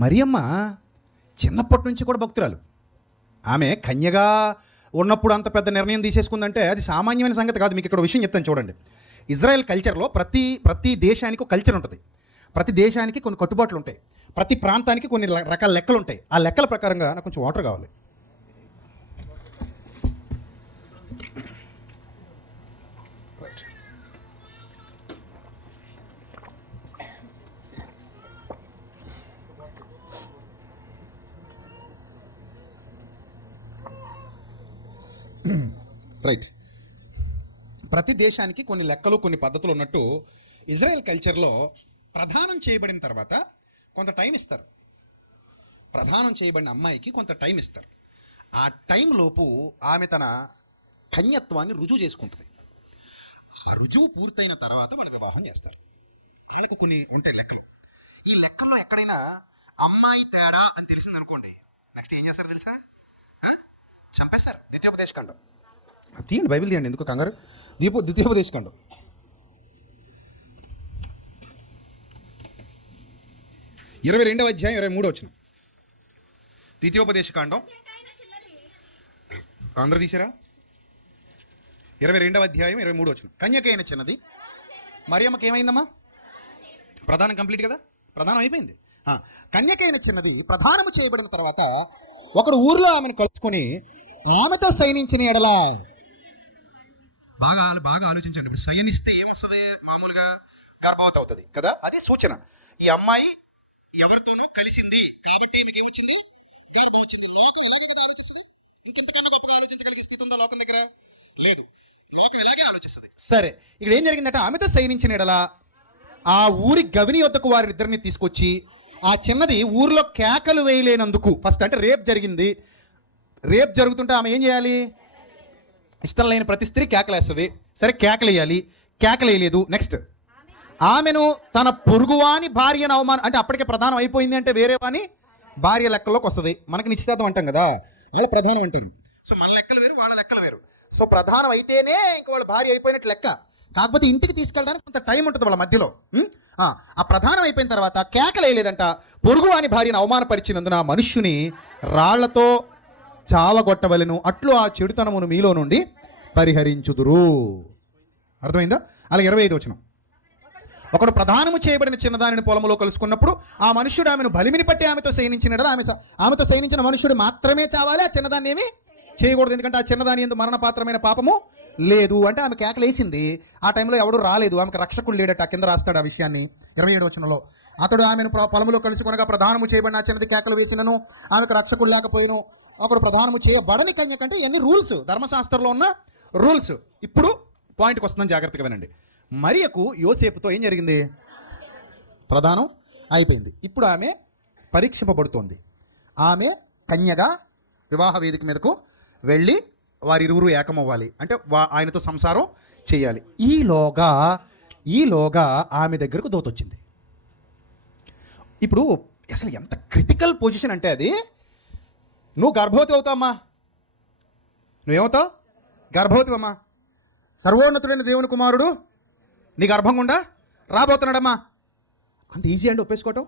మరియమ్మ చిన్నప్పటి నుంచి కూడా భక్తురాలు. ఆమె కన్యగా ఉన్నప్పుడు అంత పెద్ద నిర్ణయం తీసేసుకుందంటే అది సామాన్యమైన సంగతి కాదు. మీకు ఇక్కడ విషయం చెప్తాను చూడండి. ఇజ్రాయెల్ కల్చర్లో ప్రతి దేశానికి ఒక కల్చర్ ఉంటుంది. ప్రతి దేశానికి కొన్ని కట్టుబాట్లు ఉంటాయి. ప్రతి ప్రాంతానికి కొన్ని రకాల లెక్కలు ఉంటాయి. ఆ లెక్కల ప్రకారంగా నాకు కొంచెం వాటర్ కావాలి. రైట్. ప్రతి దేశానికి కొన్ని లెక్కలు కొన్ని పద్ధతులు ఉన్నట్టు ఇజ్రాయెల్ కల్చర్లో ప్రదానం చేయబడిన తర్వాత కొంత టైం ఇస్తారు. ప్రదానం చేయబడిన అమ్మాయికి కొంత టైం ఇస్తారు. ఆ టైంలోపు ఆమె తన కన్యత్వాన్ని రుజువు చేసుకుంటుంది. ఆ రుజువు పూర్తయిన తర్వాత మన వివాహం చేస్తారు. వాళ్ళకు కొన్ని ఉంటాయి లెక్కలు. ఈ లెక్కల్లో ఎక్కడైనా అమ్మాయి తేడా అని తెలిసింది అనుకోండి, నెక్స్ట్ ఏం చేస్తారు తెలుసా? చంపేస్తారు. ద్వితీయోపదేశకాండం తీయండి, బైబిల్ తీయండి, ఎందుకు కంగారు. ద్వితీయోపదేశకాండం 22వ అధ్యాయం 23వ వచనం. ద్వితీయోపదేశకాండం అందరూ తీసారా? 22వ అధ్యాయం 23వ వచనం. కన్యకైన చిన్నది. మరియమ్మకి ఏమైందమ్మా? ప్రధానం కంప్లీట్ కదా, ప్రధానం అయిపోయింది. కన్యకైన చిన్నది ప్రధానము చేయబడిన తర్వాత ఒకడు ఊర్లో ఆమెను కలుసుకొని ఆమెతో శయనించిన ఎడలా. బాగా ఆలోచించండి. ఇప్పుడు శయనిస్తే ఏమొస్తుంది? మామూలుగా గర్భవతి అవుతుంది కదా, అది సూచన. ఈ అమ్మాయి ఎవరితోనో కలిసింది కాబట్టి మీకు ఏమొచ్చింది? గర్భం వచ్చింది. లోకం ఇలాగే కదా ఆలోచిస్తుంది. ఇంకెంతకన్నా గొప్పగా ఆలోచించగలిగే స్థితి ఉందా లోకం దగ్గర? లేదు. లోకం ఇలాగే ఆలోచిస్తుంది. సరే, ఇక్కడ ఏం జరిగిందంటే ఆమెతో శయనించిన ఎడలా ఆ ఊరి గవిని వద్దకు వారిద్దరిని తీసుకొచ్చి, ఆ చిన్నది ఊరిలో కేకలు వేయలేనందుకు, ఫస్ట్ అంటే రేప్ జరిగింది. రేప్ జరుగుతుంటే ఆమె ఏం చేయాలి? ఇష్టం లేని ప్రతి స్త్రీ కేకలేస్తుంది. సరే, కేకలేయాలి. కేకలేయలేదు. నెక్స్ట్, ఆమెను తన పొరుగువాని భార్యను అవమానం, అంటే అప్పటికే ప్రధానం అయిపోయింది అంటే వేరే వాని భార్య లెక్కల్లోకి వస్తుంది. మనకి నిశ్చితార్థం అంటాం కదా, వాళ్ళ ప్రధానం అంటారు. సో మన లెక్కలు వేరు, వాళ్ళ లెక్కలు వేరు. సో ప్రధానం అయితేనే ఇంక వాళ్ళ భార్య అయిపోయినట్టు లెక్క. కాకపోతే ఇంటికి తీసుకెళ్ళడానికి కొంత టైం ఉంటుంది వాళ్ళ మధ్యలో. ఆ ప్రధానం అయిపోయిన తర్వాత కేకలేయలేదంట. పొరుగువాని భార్యను అవమానపరిచినందున ఆ మనుష్యుని రాళ్లతో చావగొట్టవలెను, అట్లు ఆ చెడుతనమును మీలో నుండి పరిహరించుదురు. అర్థమైందా? అలా 25వ వచనం. ఒకడు ప్రధానము చేయబడిన చిన్నదానిని పొలములో కలుసుకున్నప్పుడు ఆ మనుష్యుడు ఆమెను బలిమిని పట్టి ఆమెతో శయనించినడు. ఆమెతో శయనించిన మనుష్యుడు మాత్రమే చావాలి, ఆ చిన్నదాన్ని ఏమి చేయకూడదు. ఎందుకంటే ఆ చిన్నదాని యందు మరణపాత్రమైన పాపము లేదు. అంటే ఆమె కేకలేసింది. ఆ టైంలో ఎవడు రాలేదు, ఆమెకు రక్షకుడు లేడట. కింద రాస్తాడు ఆ విషయాన్ని 27వ వచనంలో. అతడు ఆమెను పొలములో కలుసుకొనగా ప్రధానము చేయబడిన ఆ చిన్నది కేకలు వేసినను ఆమెకు రక్షకుడు లేకపోయిను. ఒకడు ప్రధానము చేయబడని కన్య కంటే ఎన్ని రూల్స్, ధర్మశాస్త్రంలో ఉన్న రూల్స్. ఇప్పుడు పాయింట్కి వస్తుందని జాగ్రత్తగా వినండి. మరియకు యోసేపుతో ఏం జరిగింది? ప్రధానం అయిపోయింది. ఇప్పుడు ఆమె పరీక్షింపబడుతోంది. ఆమె కన్యగా వివాహ వేదిక మీదకు వెళ్ళి వారిరువురు ఏకమవ్వాలి, అంటే ఆయనతో సంసారం చేయాలి. ఈలోగా ఆమె దగ్గరకు దోతొచ్చింది. ఇప్పుడు అసలు ఎంత క్రిటికల్ పొజిషన్ అంటే అది. నువ్వు గర్భవతి అవుతావమ్మా. నువ్వేమవుతావు? గర్భవతి అమ్మా. సర్వోన్నతుడైన దేవుని కుమారుడు నీ గర్భం గుండా రాబోతున్నాడమ్మా. అంత ఈజీ అండి ఒప్పేసుకోవటం?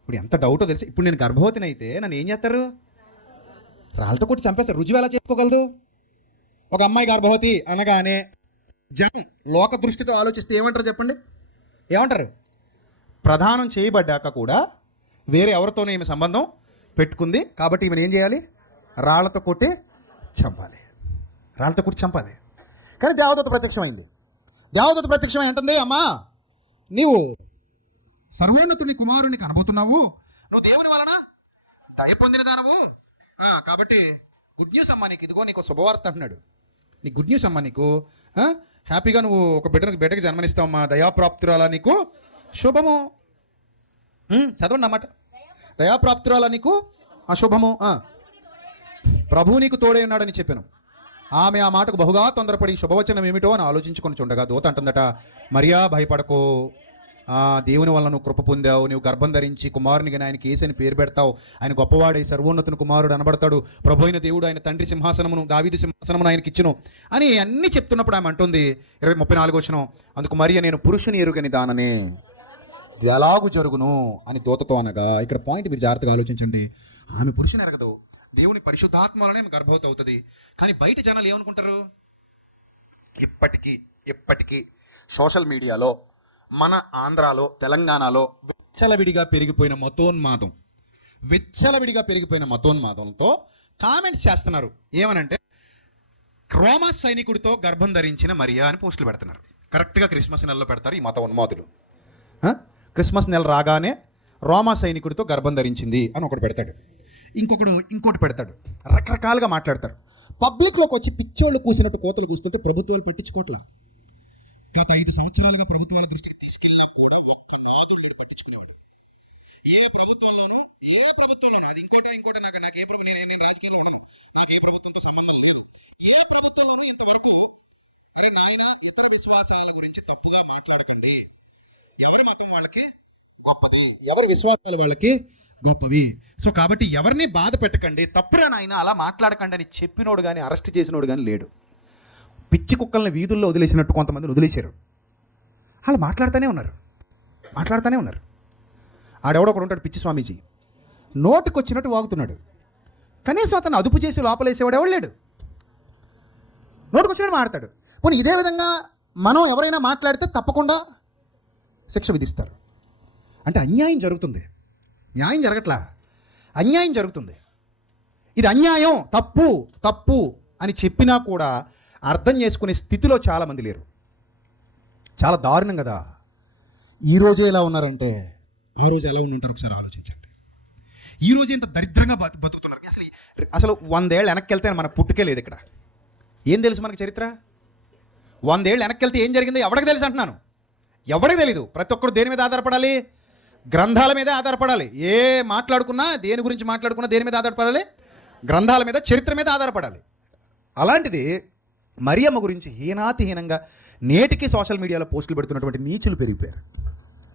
ఇప్పుడు ఎంత డౌటో తెలుసు. ఇప్పుడు నేను గర్భవతిని అయితే నన్ను ఏం చేస్తారు? రాళ్ళతో కొట్టి చంపేస్తారు. రుజువు ఎలా చెప్పుకోగలదు? ఒక అమ్మాయి గర్భవతి అనగానే జనం లోక దృష్టితో ఆలోచిస్తే ఏమంటారు చెప్పండి? ఏమంటారు? ప్రధానం చేయబడ్డాక కూడా వేరే ఎవరితోనూ ఈమె సంబంధం పెట్టుకుంది కాబట్టి ఈమెను ఏం చేయాలి? రాళ్లతో కొట్టి చంపాలి. రాళ్లతో కొట్టి చంపాలి. కానీ దేవదూత ప్రత్యక్షమైంది. దేవదూత ప్రత్యక్షమై అంటుంది, అమ్మా నీవు సర్వోన్నతుని కుమారుని కనబోతున్నావు, నువ్వు దేవుని వలన దయ పొందిన దానవు, కాబట్టి గుడ్ న్యూస్ అమ్మా నీకు, ఇదిగో నీకు శుభవార్త అంటున్నాడు. నీకు గుడ్ న్యూస్ అమ్మా, నీకు హ్యాపీగా నువ్వు ఒక బిడ్డకి జన్మనిస్తావమ్మా, దయాప్రాప్తురాలా నీకు శుభము. చదవండి అన్నమాట. దయాప్రాప్తురాలా నీకు అశుభము, ప్రభువు నీకు తోడే ఉన్నాడని చెప్పాను. ఆమె ఆ మాటకు బహుగా తొందరపడి శుభవచనం ఏమిటో అని ఆలోచించుకొని చూడగా దూత అంటుందట, మరియా భయపడకో, దేవుని వల్ల నువ్వు కృప పొందావు, నువ్వు గర్భం ధరించి కుమారునిగా ఆయనకి యేసు అని పేరు పెడతావు, ఆయన గొప్పవాడై సర్వోన్నతుని కుమారుడు అనబడతాడు, ప్రభు అయిన దేవుడు ఆయన తండ్రి సింహాసనమును దావీదు సింహాసనమును ఆయనకి ఇచ్చును అని అన్నీ చెప్తున్నప్పుడు ఆమె అంటుంది 34వ వచనం, అందుకు మరియ నేను పురుషుని ఎరుగని దాననే. ఎలాగు జరుగును అని దూతతో అనగా, ఇక్కడ పాయింట్ మీరు జాగ్రత్తగా ఆలోచించండి. ఆమె పురుషుని ఎరగదు, దేవుని పరిశుద్ధాత్మ వలనే ఆమె గర్భవతి అవుతుంది. కానీ బయట జనాలు ఏమనుకుంటారు? ఇప్పటికీ సోషల్ మీడియాలో, మన ఆంధ్రాలో, తెలంగాణలో విచ్చలవిడిగా పెరిగిపోయిన మతోన్మాదంతో కామెంట్స్ చేస్తున్నారు. ఏమనంటే, రోమా సైనికుడితో గర్భం ధరించిన మరియా అని పోస్టులు పెడుతున్నారు. కరెక్ట్గా క్రిస్మస్ నెలలో పెడతారు ఈ మత ఉన్మాదులు. క్రిస్మస్ నెల రాగానే రోమా సైనికుడితో గర్భం ధరించింది అని ఒకటి పెడతాడు, ఇంకోటి పెడతాడు. రకరకాలుగా మాట్లాడతారు. పబ్లిక్లోకి వచ్చి పిచ్చోళ్ళు కూసినట్టు కోతలు కూస్తుంటే ప్రభుత్వాలు పట్టించుకోవట్లా. గత 5 సంవత్సరాలుగా ప్రభుత్వాల దృష్టికి తీసుకెళ్ళినా కూడా ఒక్క నాదుడు లేడు పట్టించుకునేవాడు. ఏ ప్రభుత్వంలోనూ అది ఇంకోటి నాకు ఏ ప్రభుత్వం, నేను రాజకీయాల్లో ఉన్నాను, నాకు ఏ ప్రభుత్వంతో సంబంధం లేదు. ఏ ప్రభుత్వంలోనూ ఇంతవరకు అరే నాయన ఇతర విశ్వాసాల గురించి తప్పుగా మాట్లాడకండి, ఎవరి మతం వాళ్ళకి గొప్పది, ఎవరి విశ్వాసాలు వాళ్ళకి గొప్పవి, సో కాబట్టి ఎవరిని బాధ పెట్టకండి, తప్పురా నాయన అలా మాట్లాడకండి అని చెప్పినోడు కానీ అరెస్ట్ చేసినోడు కానీ లేడు. పిచ్చి కుక్కల్ని వీధుల్లో వదిలేసినట్టు కొంతమందిని వదిలేశారు. వాళ్ళు మాట్లాడుతూనే ఉన్నారు. ఆడెవడో ఒకడు ఉంటాడు పిచ్చి స్వామీజీ, నోటికి వచ్చినట్టు వాగుతున్నాడు. కనీసం అతను అదుపు చేసి లోపలేసేవాడు ఎవడు లేడు. నోటికి వచ్చినట్టు మాట్లాడతాడు. పోనీ ఇదే విధంగా మనం ఎవరైనా మాట్లాడితే తప్పకుండా శిక్ష విధిస్తారు. అంటే అన్యాయం జరుగుతుంది, న్యాయం జరగట్లా, అన్యాయం జరుగుతుంది. ఇది అన్యాయం, తప్పు అని చెప్పినా కూడా అర్థం చేసుకునే స్థితిలో చాలామంది లేరు. చాలా దారుణం కదా. ఈరోజే ఎలా ఉన్నారంటే ఆ రోజు ఎలా ఉండి ఉంటారు ఒకసారి ఆలోచించండి. ఈరోజు ఇంత దరిద్రంగా బతుకుతున్నారు. అసలు 100 ఏళ్ళు వెనక్కి వెళ్తే మన పుట్టుకే లేదు ఇక్కడ. ఏం తెలుసు మనకి చరిత్ర? 100 ఏళ్ళు వెనక్కి వెళ్తే ఏం జరిగిందో ఎవరికి తెలుసు అంటున్నాను. ఎవరికి తెలీదు. ప్రతి ఒక్కరు దేని మీద ఆధారపడాలి? గ్రంథాల మీదే ఆధారపడాలి. దేని గురించి మాట్లాడుకున్నా దేని మీద ఆధారపడాలి? గ్రంథాల మీద, చరిత్ర మీద ఆధారపడాలి. అలాంటిది మరియమ్మ గురించి హీనాతిహీనంగా నేటికి సోషల్ మీడియాలో పోస్టులు పెడుతున్నటువంటి నీచులు పెరిగిపోయారు.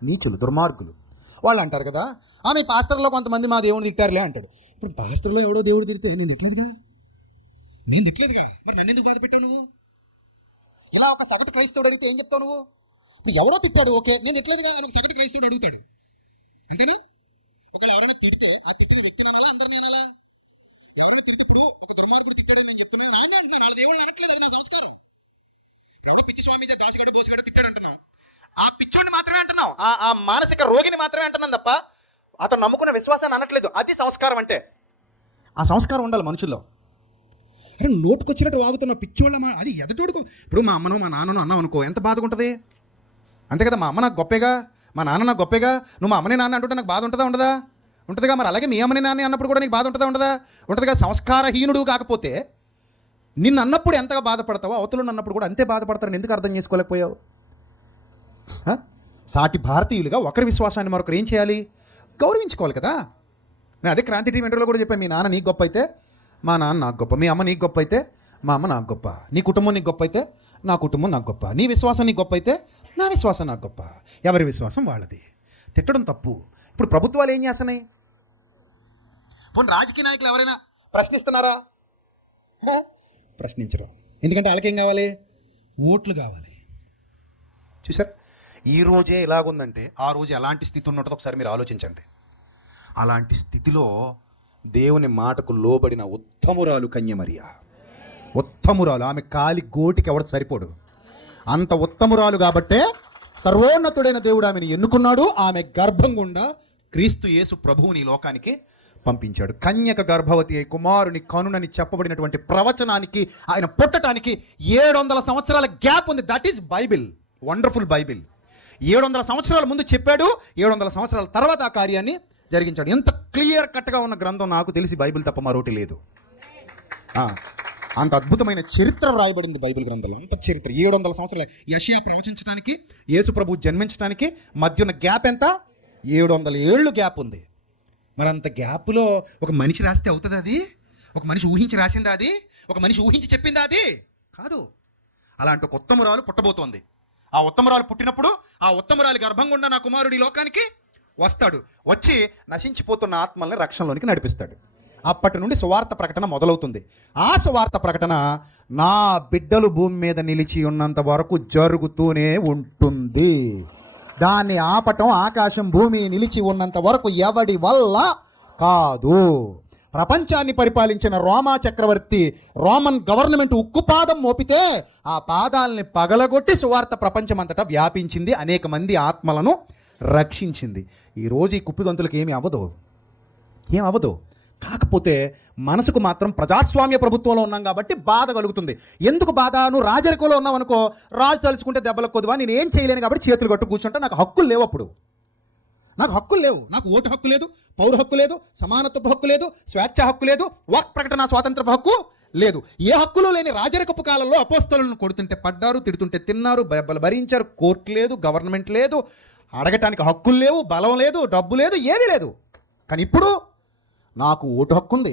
నీచులు, దుర్మార్గులు. వాళ్ళు అంటారు కదా, మీ పాస్టర్లో కొంతమంది మా దేవుడిని తిట్టారులే అంటాడు. ఇప్పుడు పాస్టర్లో ఎవడో దేవుడు తిడితే నేను తిట్టలేదుగా, మరి నన్ను ఎందుకు బాధ పెట్టావు నువ్వు? ఇలా ఒక సగటు క్రైస్తవుడు అడిగితే ఏం చెప్తావు నువ్వు? ఇప్పుడు ఎవరో తిట్టాడు, ఓకే, నేను తిట్టలేదుగా అని ఒక సగటు క్రైస్తవుడు అడుగుతాడు. అంతేనా? ఒకళ్ళు ఎవరైనా తిడితే ఆ తిట్టిన వ్యక్తిని అనాలా, అందరినీ అనాలా? ఎవరైనా తిడితే ఇప్పుడు ఒక దుర్మార్గుడు తిట్టాడని నేను చెప్తున్నాను, ఆయన అంటున్నాను, వాళ్ళ దేవుళ్ళు అనట్లేదు, అది నా సంస్కారం. ఎవడో పిచ్చి స్వామీజీ దాసిగడ బోసిగడ తిట్టాడు అంటున్నావు, ఆ పిచ్చోడిని మాత్రమే అంటున్నావు, ఆ మానసిక రోగిని మాత్రమే అంటున్నాను తప్ప అతను నమ్ముకున్న విశ్వాసాన్ని అనట్లేదు. అది సంస్కారం అంటే. ఆ సంస్కారం ఉండాలి మనుషుల్లో. అరే నోటుకొచ్చినట్టు వాగుతున్న పిచ్చోళ్ళ అది ఎదటోడుకో. ఇప్పుడు మా అమ్మనో మా నాన్ననో అన్నావు అనుకో, ఎంత బాధగా ఉంటుంది. అంతే కదా, మా అమ్మ నాకు గొప్పేగా, మా నాన్న నాకు గొప్పేగా, నువ్వు మా అమ్మని నాన్న అంటుంటే నాకు బాధ ఉండదా? ఉంటుందిగా. మరి అలాగే మీ అమ్మని నాన్న అన్నప్పుడు కూడా నీకు బాధ ఉంటుందిగా. సంస్కారహీనుడు కాకపోతే నిన్ను అన్నప్పుడు ఎంతగా బాధపడతావో అవతల అన్నప్పుడు కూడా అంతే బాధపడతారని ఎందుకు అర్థం చేసుకోలేకపోయావు? సాటి భారతీయులుగా ఒకరి విశ్వాసాన్ని మరొకరు ఏం చేయాలి? గౌరవించుకోవాలి కదా. నేను అదే క్రాంతి టీవీ ఇంటర్వ్యూలో కూడా చెప్పాను, మీ నాన్న నీకు గొప్ప అయితే మా నాన్న నాకు గొప్ప, మీ అమ్మ నీకు గొప్ప అయితే మా అమ్మ నాకు గొప్ప, నీ కుటుంబం నీకు గొప్ప అయితే నా కుటుంబం నాకు గొప్ప, నీ విశ్వాసం నీకు గొప్ప అయితే నా విశ్వాసం నాకు గొప్ప. ఎవరి విశ్వాసం వాళ్ళది. తిట్టడం తప్పు. ఇప్పుడు ప్రభుత్వాలు ఏం చేస్తున్నాయి? పోనీ రాజకీయ నాయకులు ఎవరైనా ప్రశ్నిస్తున్నారా? ప్రశ్నించరు. ఎందుకంటే వాళ్ళకేం కావాలి? ఓట్లు కావాలి. చూసారు, ఈ రోజే ఎలాగుందంటే ఆ రోజు ఎలాంటి స్థితి ఉన్నట్టు ఒకసారి మీరు ఆలోచించండి. అలాంటి స్థితిలో దేవుని మాటకు లోబడిన ఉత్తమురాలు కన్యమరియా. ఉత్తమురాలు. ఆమె కాలి గోటికి ఎవరు సరిపోడు. అంత ఉత్తమురాలు కాబట్టే సర్వోన్నతుడైన దేవుడు ఆమెను ఎన్నుకున్నాడు. ఆమె గర్భం గుండా క్రీస్తు యేసు ప్రభువుని లోకానికి పంపించాడు. కన్యక గర్భవతి అయి కుమారుని కనునని చెప్పబడినటువంటి ప్రవచనానికి, ఆయన పుట్టడానికి 700 సంవత్సరాల గ్యాప్ ఉంది. That is Bible. Wonderful Bible. 700 సంవత్సరాల ముందు చెప్పాడు, 700 సంవత్సరాల తర్వాత ఆ కార్యాన్ని జరిగించాడు. ఎంత క్లియర్ కట్గా ఉన్న గ్రంథం నాకు తెలిసి బైబిల్ తప్ప మరోటి లేదు. అంత అద్భుతమైన చరిత్ర రాయబడింది బైబిల్ గ్రంథంలో. అంత చరిత్ర 700 సంవత్సరాలు. యెషయా ప్రవచించడానికి, యేసు ప్రభు జన్మించడానికి మధ్య ఉన్న గ్యాప్ ఎంత? 700 ఏళ్ళు గ్యాప్ ఉంది. మరి అంత గ్యాప్లో ఒక మనిషి రాస్తే అవుతుంది అది? ఒక మనిషి ఊహించి రాసిందా అది? ఒక మనిషి ఊహించి చెప్పిందా అది? కాదు. అలాంటి ఒక ఉత్తమురాలు పుట్టబోతోంది. ఆ ఉత్తమురాలు పుట్టినప్పుడు ఆ ఉత్తమురాలి గర్భం గుండా నా కుమారుడి లోకానికి వస్తాడు. వచ్చి నశించిపోతున్న ఆత్మల్ని రక్షణలోనికి నడిపిస్తాడు. అప్పటి నుండి సువార్త ప్రకటన మొదలవుతుంది. ఆ సువార్త ప్రకటన నా బిడ్డలు భూమి మీద నిలిచి ఉన్నంత వరకు జరుగుతూనే ఉంటుంది. దాన్ని ఆపటం ఆకాశం భూమి నిలిచి ఉన్నంత వరకు ఎవడి వల్ల కాదు. ప్రపంచాన్ని పరిపాలించిన రోమా చక్రవర్తి రోమన్ గవర్నమెంట్ ఉక్కుపాదం మోపితే ఆ పాదాలని పగలగొట్టి సువార్త ప్రపంచమంతటా వ్యాపించింది, అనేక మంది ఆత్మలను రక్షించింది. ఈరోజు ఈ కుప్పిగంతులకు ఏమి అవ్వదు. కాకపోతే మనసుకు మాత్రం ప్రజాస్వామ్య ప్రభుత్వంలో ఉన్నాం కాబట్టి బాధ కలుగుతుంది. ఎందుకు బాధ? నువ్వు రాజరికంలో ఉన్నావు అనుకో, రాజు తలుచుకుంటే దెబ్బలకు కొద్దువా, నేను ఏం చేయలేను కాబట్టి చేతులు కట్టు కూర్చుంటే నాకు హక్కులు లేవు. అప్పుడు నాకు హక్కులు లేవు. నాకు ఓటు హక్కు లేదు, పౌర హక్కు లేదు, సమానత్వపు హక్కు లేదు, స్వేచ్ఛ హక్కు లేదు, వాక్ ప్రకటన స్వాతంత్రపు హక్కు లేదు. ఏ హక్కులు లేని రాజరికపు కాలంలో అపోస్తలులను కొడుతుంటే పడ్డారు, తిడుతుంటే తిన్నారు, భరించారు. కోర్టు లేదు, గవర్నమెంట్ లేదు, అడగటానికి హక్కులు లేవు, బలం లేదు, డబ్బు లేదు, ఏమీ లేదు. కానీ ఇప్పుడు నాకు ఓటు హక్కు ఉంది,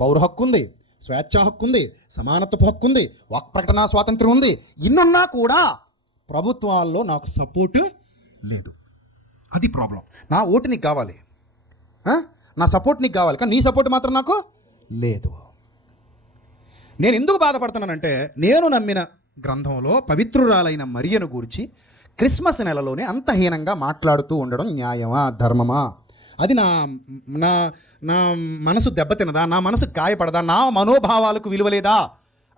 పౌర హక్కు ఉంది, స్వేచ్ఛ హక్కు ఉంది, సమానత్వపు హక్కు ఉంది, వాక్ ప్రకటన స్వాతంత్రం ఉంది. ఇన్నున్నా కూడా ప్రభుత్వాల్లో నాకు సపోర్టు లేదు. అది ప్రాబ్లం. నా ఓటు నీకు కావాలి, నా సపోర్ట్ నీకు కావాలి, కానీ నీ సపోర్ట్ మాత్రం నాకు లేదు. నేను ఎందుకు బాధపడుతున్నానంటే, నేను నమ్మిన గ్రంథంలో పవిత్రురాలైన మరియను గూర్చి క్రిస్మస్ నెలలోనే అంతహీనంగా మాట్లాడుతూ ఉండడం న్యాయమా, ధర్మమా? అది నా నా నా మనసు దెబ్బతినదా, నా మనసు గాయపడదా, నా మనోభావాలకు విలువలేదా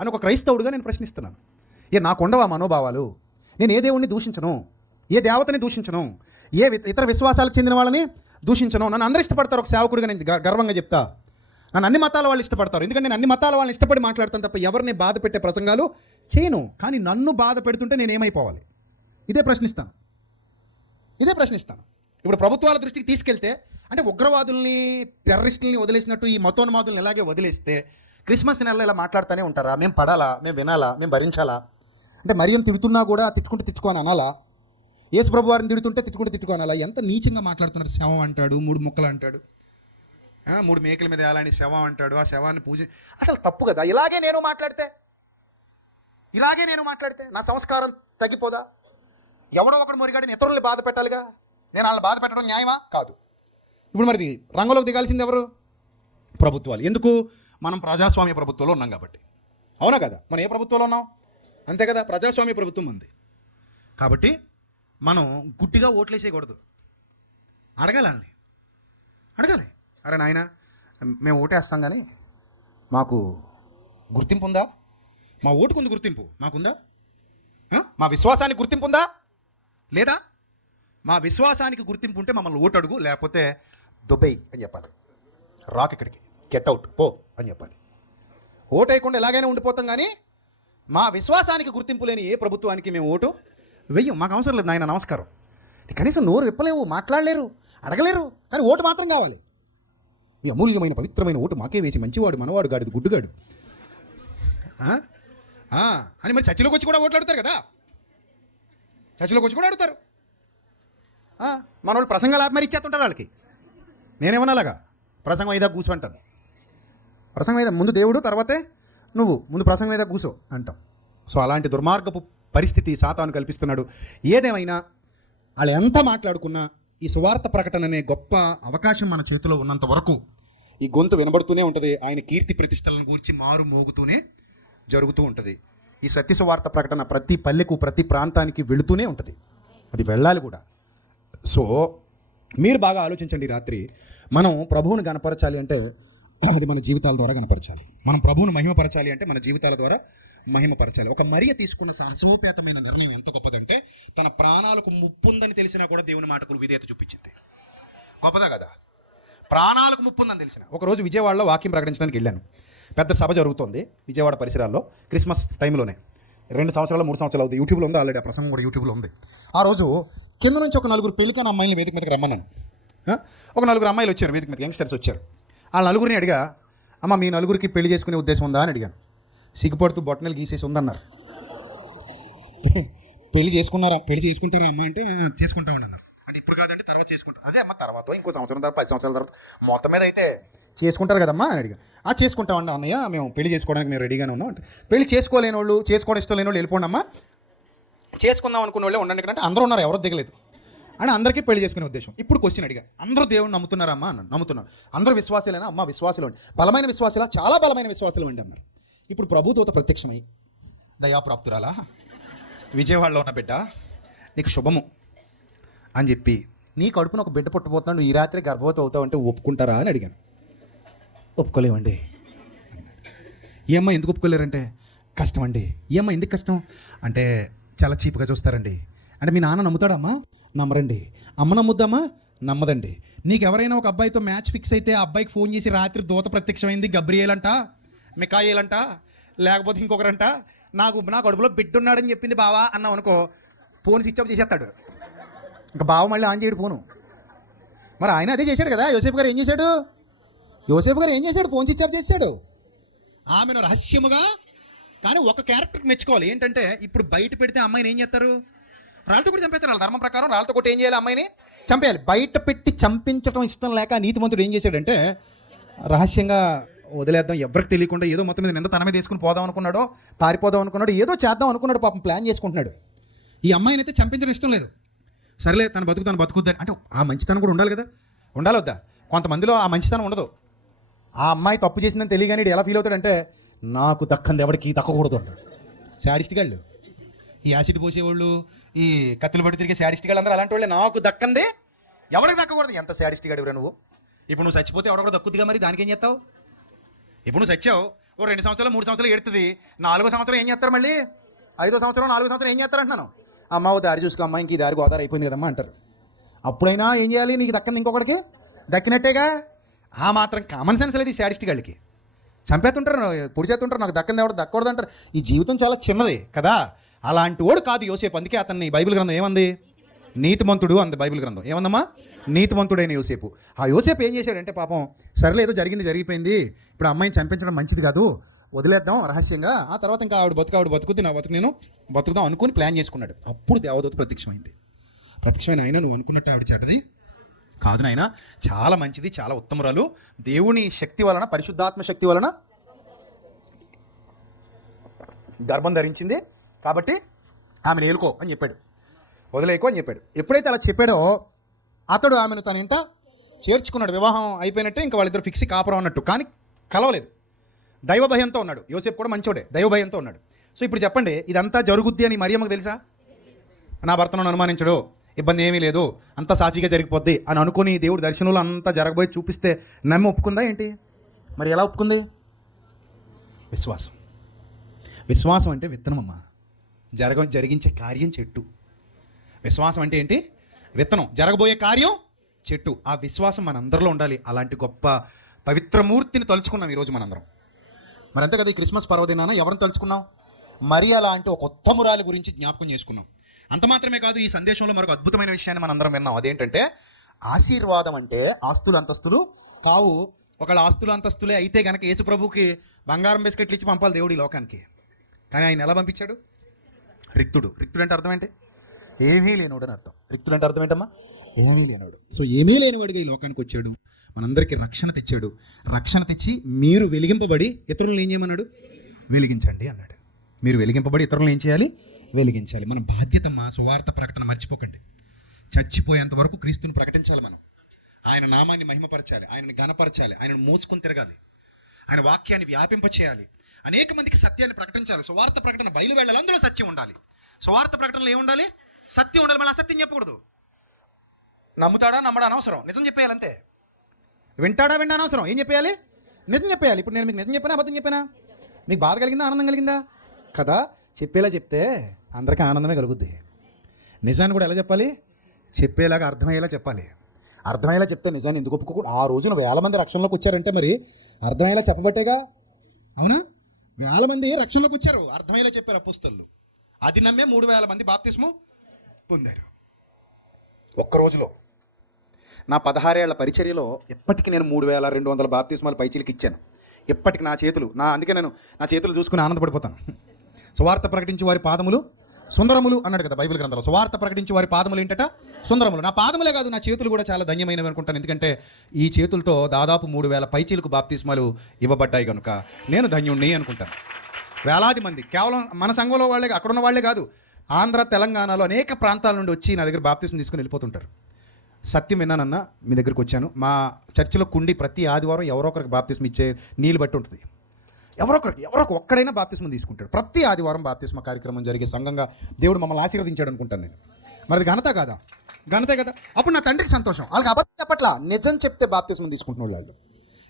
అని ఒక క్రైస్తవుడిగా నేను ప్రశ్నిస్తున్నాను. నాకుండవా మనోభావాలు? నేను ఏ దేవుణ్ణి దూషించను, ఏ దేవతని దూషించను, ఏ ఇతర విశ్వాసాలకు చెందిన వాళ్ళని దూషించను. నన్ను అందరూ ఇష్టపడతారు. ఒక సేవకుడిగా నేను గర్వంగా చెప్తా, నన్ను అన్ని మతాల వాళ్ళు ఇష్టపడతారు. ఎందుకంటే నేను అన్ని మతాల వాళ్ళని ఇష్టపడి మాట్లాడతాను తప్ప ఎవరిని బాధ పెట్టే ప్రసంగాలు చేయను. కానీ నన్ను బాధ పెడుతుంటే నేను ఏమైపోవాలి? ఇదే ప్రశ్నిస్తాను. ఇప్పుడు ప్రభుత్వాల దృష్టికి తీసుకెళ్తే, అంటే ఉగ్రవాదుల్ని, టెర్రరిస్టుల్ని వదిలేసినట్టు ఈ మతోన్మాదుల్ని ఇలాగే వదిలేస్తే క్రిస్మస్ నెలలో ఇలా మాట్లాడుతూనే ఉంటారా? మేము పడాలా, మేము వినాలా, మేము భరించాలా? అంటే మరియం తిడుతున్నా కూడా తిట్టుకొని అనాలా? యేసు ప్రభు వారిని తిడుతుంటే తిట్టుకొని అనాలా? ఎంత నీచంగా మాట్లాడుతున్నారు. శవం అంటాడు, 3 ముక్కలు అంటాడు, 3 మేకల మీద అలాంటి శవం అంటాడు, ఆ శవాన్ని పూజ. అసలు తప్పు కదా. ఇలాగే నేను మాట్లాడితే నా సంస్కారం తగ్గిపోదా? ఎవడో ఒకడు మొరిగాడిని ఇతరుల్ని బాధ పెట్టాలిగా. నేను వాళ్ళని బాధ పెట్టడం న్యాయమా? కాదు. ఇప్పుడు మరి రంగంలోకి దిగాల్సింది ఎవరు? ప్రభుత్వాలు. ఎందుకు? మనం ప్రజాస్వామ్య ప్రభుత్వంలో ఉన్నాం కాబట్టి. అవునా కదా? మనం ఏ ప్రభుత్వంలో ఉన్నాం? అంతే కదా, ప్రజాస్వామ్య ప్రభుత్వం ఉంది కాబట్టి మనం గుడ్డిగా ఓట్లేసేయకూడదు. అడగాలి. అరే నాయన, మేము ఓటేస్తాం కానీ మాకు గుర్తింపు ఉందా? మా ఓటుకుంది గుర్తింపు మాకుందా? మా విశ్వాసానికి గుర్తింపు ఉందా లేదా? మా విశ్వాసానికి గుర్తింపు ఉంటే మమ్మల్ని ఓటు అడుగు, లేకపోతే దుబాయ్ అని చెప్పాలి, రాక్ ఇక్కడికి, గెట్ అవుట్, పో అని చెప్పాలి. ఓటు వేయకుండా ఎలాగైనా ఉండిపోతాం, కానీ మా విశ్వాసానికి గుర్తింపు లేని ఏ ప్రభుత్వానికి మేము ఓటు వెయ్యం. మాకు అవసరం లేదు నాయన, నమస్కారం. కనీసం నోరు విప్పలేవు, మాట్లాడలేరు, అడగలేరు, కానీ ఓటు మాత్రం కావాలి. ఈ అమూల్యమైన పవిత్రమైన ఓటు మాకే వేసి మంచివాడు, మనవాడు, గాడిది గుడ్డుగాడు అని మరి చర్చిలోకి వచ్చి కూడా ఓట్లు అడుగుతారు కదా. అడుగుతారు. మన వాళ్ళు ప్రసంగాలు ఆపి మరి ఇచ్చేస్తుంటారు వాళ్ళకి. నేనేమన్నా అలాగా ప్రసంగం అయిదా కూర్చో అంటాను. ప్రసంగం అయిదా ముందు దేవుడు, తర్వాతే నువ్వు, ముందు ప్రసంగం అయిదా కూర్చో అంటాం. సో అలాంటి దుర్మార్గపు పరిస్థితి సాతాను కల్పిస్తున్నాడు. ఏదేమైనా వాళ్ళు ఎంత మాట్లాడుకున్నా ఈ సువార్త ప్రకటన అనే గొప్ప అవకాశం మన చేతిలో ఉన్నంత వరకు ఈ గొంతు వినబడుతూనే ఉంటుంది. ఆయన కీర్తి ప్రతిష్టలను గురించి మారు మోగుతూనే జరుగుతూ ఉంటుంది. ఈ సత్య సువార్త ప్రకటన ప్రతి పల్లెకు, ప్రతి ప్రాంతానికి వెళుతూనే ఉంటుంది. అది వెళ్ళాలి కూడా. సో మీరు బాగా ఆలోచించండి. రాత్రి మనం ప్రభువుని గణపరచాలి అంటే అది మన జీవితాల ద్వారా గణపరచాలి. మనం ప్రభువుని మహిమపరచాలి అంటే మన జీవితాల ద్వారా మహిమపరచాలి. ఒక మరియ తీసుకున్న సాహసోపేతమైన నిర్ణయం ఎంత గొప్పదంటే, తన ప్రాణాలకు ముప్పుందని తెలిసినా కూడా దేవుని మాటకు విధేయత చూపించింది. గొప్పదా కదా? ప్రాణాలకు ముప్పుందని తెలిసిన. ఒకరోజు విజయవాడలో వాక్యం ప్రకటించడానికి వెళ్ళాను. పెద్ద సభ జరుగుతోంది విజయవాడ పరిసరాల్లో, క్రిస్మస్ టైంలోనే. 2 సంవత్సరాలు 3 సంవత్సరాలు అవుతుంది. యూట్యూబ్లో ఉంది ఆల్రెడీ, ఆ ప్రసంగం కూడా యూట్యూబ్లో ఉంది. ఆ రోజు కింద నుంచి ఒక 4 పెళ్ళికాని అమ్మాయిని వేదిక మీదకి రమ్మన్నాను. ఒక 4 అమ్మాయిలు వచ్చారు వేదిక మీద, యంగ్స్టర్స్ వచ్చారు. ఆ 4గురిని అడిగా, అమ్మ మీ 4గురికి పెళ్లి చేసుకునే ఉద్దేశం ఉందా అని అడిగాను. సిగ్గుపడుతూ బొట్టనలు గీసేసి ఉందన్నారు. పెళ్లి చేసుకుంటారా అమ్మ అంటే చేసుకుంటామని అన్నారు. అంటే ఇప్పుడు కాదంటే తర్వాత చేసుకుంటారు. అదే అమ్మ తర్వాత ఇంకో సంవత్సరం తర్వాత 10 సంవత్సరాల తర్వాత మొత్తం మీద అయితే చేసుకుంటారు కదమ్మా అని అడిగా. చేసుకుంటామండి అన్నయ్య, మేము పెళ్లి చేసుకోవడానికి మేము రెడీగానే ఉన్నాం అంటే. పెళ్లి చేసుకోలేని వాళ్ళు, చేసుకోవడం ఇష్టం లేని వాళ్ళు వెళ్ళిపోండి అమ్మా, చేసుకుందాం అనుకున్న వాళ్ళే ఉండండి అంటే అందరూ ఉన్నారు, ఎవరో దిగలేదు అని అందరికీ పెళ్లి చేసుకునే ఉద్దేశం. ఇప్పుడు క్వశ్చన్ అడిగా, అందరూ దేవుని నమ్ముతున్నారమ్మా అన్నాను. నమ్ముతున్నారు. అందరూ విశ్వాసాలేనా? అమ్మ విశ్వాసాలు అండి. బలమైన విశ్వాసాలా? చాలా బలమైన విశ్వాసాలు అండి అన్నారు. ఇప్పుడు ప్రభుదూత ప్రత్యక్షమై, దయాప్రాప్తురాలా, విజయవాడలో ఉన్న బిడ్డ నీకు శుభము, అని చెప్పి నీ కడుపున ఒక బిడ్డ పుట్టబోతున్నాడు, ఈ రాత్రి గర్భవతి అవుతావు అంటే ఒప్పుకుంటారా అని అడిగాను. ఒప్పుకోలేమండి. ఈ అమ్మ ఎందుకు ఒప్పుకోలేరంటే కష్టం అండి. ఈ అమ్మ ఎందుకు కష్టం అంటే చాలా చీప్గా చూస్తారండి. అంటే మీ నాన్న నమ్ముతాడమ్మా? నమ్మరండి. అమ్మ నమ్ముద్దామా? నమ్మదండి. నీకు ఎవరైనా ఒక అబ్బాయితో మ్యాచ్ ఫిక్స్ అయితే ఆ అబ్బాయికి ఫోన్ చేసి రాత్రి దూత ప్రత్యక్షమైంది, గబ్రియేలంట, మికాయేలంట, లేకపోతే ఇంకొకరంట, నా కడుపులో బిడ్డ ఉన్నాడని చెప్పింది బావా అన్నావు అనుకో, ఫోన్ స్విచ్ ఆఫ్ చేసేస్తాడు. ఇంకా బావ మళ్ళీ ఆన్ చేయడు ఫోను. మరి ఆయన అదే చేశాడు కదా. యోసేపు గారు ఏం చేశాడు? ఫోన్ స్విచ్ ఆఫ్ చేశాడు. ఆమెను రహస్యముగా, కానీ ఒక క్యారెక్టర్ మెచ్చుకోవాలి. ఏంటంటే ఇప్పుడు బయట పెడితే అమ్మాయిని ఏం చేస్తారు? రాళ్ళతో కూడా చంపేస్తారు. వాళ్ళ ధర్మం ప్రకారం రాళ్ళతో కొట్టి ఏం చేయాలి? అమ్మాయిని చంపేయాలి. బయట పెట్టి చంపించడం ఇష్టం లేక నీతిమంతుడు ఏం చేశాడంటే రహస్యంగా వదిలేద్దాం, ఎవరికి తెలియకుండా ఏదో మొత్తం మీద నింద తన మీద వేసుకుని పోదాం అనుకున్నాడో, పారిపోదాం అనుకున్నాడు, ఏదో చేద్దాం అనుకున్నాడు. పాపం ప్లాన్ చేసుకుంటున్నాడు. ఈ అమ్మాయిని అయితే చంపించడం ఇష్టం లేదు. సరేలే తను బతుకుద్దని అంటే ఆ మంచితనం కూడా ఉండాలి కదా. ఉండాలి వద్దా? కొంతమందిలో ఆ మంచితనం ఉండదు. ఆ అమ్మాయి తప్పు చేసిందని తెలియగానే ఎలా ఫీల్ అవుతాడంటే నాకు దక్కంది ఎవరికి దక్కకూడదు అంటాడు. శాడిస్ట్ గాళ్ళు, ఈ యాసిడ్ పోసేవాళ్ళు, ఈ కత్తులు పట్టి తిరిగే శాడిస్ట్ గాళ్ళు అందరూ అలాంటి వాళ్ళే. నాకు దక్కంది ఎవరికి దక్కకూడదు. ఎంత శాడిస్ట్ గాడివరా నువ్వు. ఇప్పుడు నువ్వు చచ్చిపోతే ఎవడో కూడా దక్కుద్దిగా, మరి దానికి ఏం చేస్తావు? ఇప్పుడు నువ్వు చచ్చావు, ఓ 2 సంవత్సరాలు 3 సంవత్సరాలు ఎడుతుంది, 4వ సంవత్సరం ఏం చేస్తారు? మళ్ళీ 5వ సంవత్సరం 4వ సంవత్సరం ఏం చేస్తారు అంటున్నాను. అమ్మ ఓ దారి చూసుకో, అమ్మ ఇంక ఈ దారి గోదావరి అయిపోయింది కదమ్మా అంటారు. అప్పుడైనా ఏం చేయాలి? నీకు దక్కంది ఇంకొకటికి దక్కినట్టేగా. ఆ మాత్రం కామన్ సెన్స్ లేదు ఈ శాడిస్ట్ గాళ్ళకి. చంపేస్తుంటారు, పొడి చేస్తుంటారు, నాకు దక్కంది ఎవడు దక్కకూడదు అంటారు. ఈ జీవితం చాలా చిన్నది కదా. అలాంటి వాడు కాదు యోసేపు. అందుకే అతన్ని బైబిల్ గ్రంథం ఏమంది? నీతిమంతుడు అంది బైబిల్ గ్రంథం. ఏమందమ్మా? నీతిమంతుడైన యోసేపు. ఆ యోసేపు ఏం చేశాడంటే పాపం సరేలే ఏదో జరిగిపోయింది, ఇప్పుడు అమ్మాయిని చంపించడం మంచిది కాదు, వదిలేద్దాం రహస్యంగా. ఆ తర్వాత ఇంకా ఆవిడ బతుకుద్ది, నా బతుకు నేను బతుకుదాం అనుకుని ప్లాన్ చేసుకున్నాడు. అప్పుడు దేవదూత ప్రత్యక్షమైన ఆయన, నువ్వు అనుకున్నట్టు ఆవిడ చెడ్డది కాదు నాయన, చాలా మంచిది, చాలా ఉత్తమురాలు, దేవుని శక్తి వలన, పరిశుద్ధాత్మ శక్తి వలన గర్భం ధరించింది, కాబట్టి ఆమెను ఏలుకో అని చెప్పాడు, వదిలేయకో అని చెప్పాడు. ఎప్పుడైతే అలా చెప్పాడో అతడు ఆమెను తన ఇంట చేర్చుకున్నాడు. వివాహం అయిపోయినట్టే, ఇంకా వాళ్ళిద్దరు ఫిక్స్ కాపురం అన్నట్టు. కానీ కలవలేదు. దైవ భయంతో ఉన్నాడు. యోసేపు కూడా మంచోడే, దైవ భయంతో ఉన్నాడు. సో ఇప్పుడు చెప్పండి, ఇదంతా జరుగుద్ది అని మరియమ్మకు తెలుసా? నా భర్త నన్ను అనుమానించడు, ఇబ్బంది ఏమీ లేదు, అంతా సాఫీగా జరిగిపోద్ది అని అనుకుని దేవుడు దర్శనంలో అంతా జరగబోయి చూపిస్తే నమ్మి ఒప్పుకుందా ఏంటి? మరి ఎలా ఒప్పుకుంది? విశ్వాసం అంటే విత్తనం అమ్మా, జరిగించే కార్యం చెట్టు. విశ్వాసం అంటే ఏంటి? విత్తనం, జరగబోయే కార్యం చెట్టు. ఆ విశ్వాసం మనందరిలో ఉండాలి. అలాంటి గొప్ప పవిత్రమూర్తిని తలుచుకున్నాం ఈరోజు మనందరం. మరి అంతే కదా, ఈ క్రిస్మస్ పర్వదినాన ఎవరిని తలుచుకున్నాం? మరియా లాంటి ఒక ఉత్తమురాలి గురించి జ్ఞాపకం చేసుకున్నాం. అంత మాత్రమే కాదు, ఈ సందేశంలో మరొక అద్భుతమైన విషయాన్ని మనందరం విన్నాం. అదేంటంటే ఆశీర్వాదం అంటే ఆస్తులు అంతస్తులు కావు. ఒకళ్ళ ఆస్తులు అంతస్తులే అయితే కనుక యేసు ప్రభుకి బంగారం బిస్కెట్లు ఇచ్చి పంపాలి దేవుడు ఈ లోకానికి. కానీ ఆయన ఎలా పంపించాడు? రిక్తుడు అంటే అర్థం ఏంటి? ఏమీ లేనివాడు అని అర్థం. రిక్తుడు అంటే అర్థం ఏంటమ్మా? ఏమీ లేనివాడు. సో ఏమీ లేనివాడిగా ఈ లోకానికి వచ్చాడు, మనందరికీ రక్షణ తెచ్చాడు. రక్షణ తెచ్చి మీరు వెలిగింపబడి ఇతరులను ఏం చేయమన్నాడు? వెలిగించండి అన్నాడు. మీరు వెలిగింపబడి ఇతరులను ఏం చేయాలి? వెలిగించాలి. మన బాధ్యత మా సువార్త ప్రకటన మర్చిపోకండి. చచ్చిపోయేంత వరకు క్రీస్తుని ప్రకటించాలి. మనం ఆయన నామాన్ని మహిమపరచాలి, ఆయనని ఘనపరచాలి, ఆయనను మోసుకొని తిరగాలి, ఆయన వాక్యాన్ని వ్యాపింపచేయాలి, అనేక మందికి సత్యాన్ని ప్రకటించాలి. సువార్త ప్రకటన బయలు వెళ్ళాలి, అందులో సత్యం ఉండాలి. సువార్త ప్రకటనలో ఏముండాలి? సత్యం ఉండాలి. మళ్ళీ అసత్యం చెప్పకూడదు. నమ్ముతాడా నమ్మడా అనవసరం, నిజం చెప్పేయాలంతే. వింటాడా అనవసరం, ఏం చెప్పేయాలి? నిజం చెప్పేయాలి. ఇప్పుడు నేను మీకు నిజం చెప్పినా అబద్ధం చెప్పినా మీకు బాధ కలిగిందా ఆనందం కలిగిందా? కదా, చెప్పేలా చెప్తే అందరికీ ఆనందమే కలుగుద్ది. నిజాన్ని కూడా ఎలా చెప్పాలి? చెప్పేలాగా అర్థమయ్యేలా చెప్పాలి. అర్థమయ్యేలా చెప్తే నిజాన్ని ఎందుకు ఒప్పుకోకూడదు? ఆ రోజున 1000 మంది రక్షణలోకి వచ్చారంటే మరి అర్థమయ్యేలా చెప్పబట్టేగా. అవునా? 1000 మంది రక్షణలోకి వచ్చారు, అర్థమయ్యేలా చెప్పారు అపోస్తలులు. అది నమ్మే 3000 మంది బాప్తిస్మం పొందారు ఒక్క రోజులో. నా 16 ఏళ్ల పరిచర్యలో ఎప్పటికీ నేను 3200 బాప్తిస్మాలు పైచీలకి ఇచ్చాను. ఎప్పటికి అందుకే నేను నా చేతులు చూసుకుని ఆనందపడిపోతాను. సువార్త ప్రకటించి వారి పాదములు సుందరములు అన్నాడు కదా బైబిల్ గ్రంథంలో. సువార్త ప్రకటించి వారి పాదములు ఏంటట? సుందరములు. నా పాదములే కాదు, నా చేతులు కూడా చాలా ధన్యమైనవి అనుకుంటాను. ఎందుకంటే ఈ చేతులతో దాదాపు 3000 పైచీలకు బాప్తిస్మాలు ఇవ్వబడ్డాయి కనుక నేను ధన్యుణ్ణి అనుకుంటాను. వేలాది మంది, కేవలం మన సంఘంలో వాళ్ళే, అక్కడున్న వాళ్ళే కాదు, ఆంధ్ర తెలంగాణలో అనేక ప్రాంతాల నుండి వచ్చి నా దగ్గర బాప్తిస్మం తీసుకుని వెళ్ళిపోతుంటారు. సత్యం విన్నానన్నా మీ దగ్గరికి వచ్చాను. మా చర్చిలో కుండి ప్రతి ఆదివారం ఎవరో ఒకరికి బాప్తిస్మం ఇచ్చే నీళ్ళు బట్టి ఉంటుంది. ఎవరో ఒక్కడైనా బాప్తిస్మం తీసుకుంటాడు. ప్రతి ఆదివారం బాప్తిస్మ కార్యక్రమం జరిగే సంఘంగా దేవుడు మమ్మల్ని ఆశీర్వదించాడు అనుకుంటాను నేను. మరి అది ఘనత కాదా? ఘనతే కదా. అప్పుడు నా తండ్రికి సంతోషం. వాళ్ళకి అబద్ధం చెప్పట్లా, నిజం చెప్తే బాప్తిస్మం తీసుకుంటున్న వాళ్ళు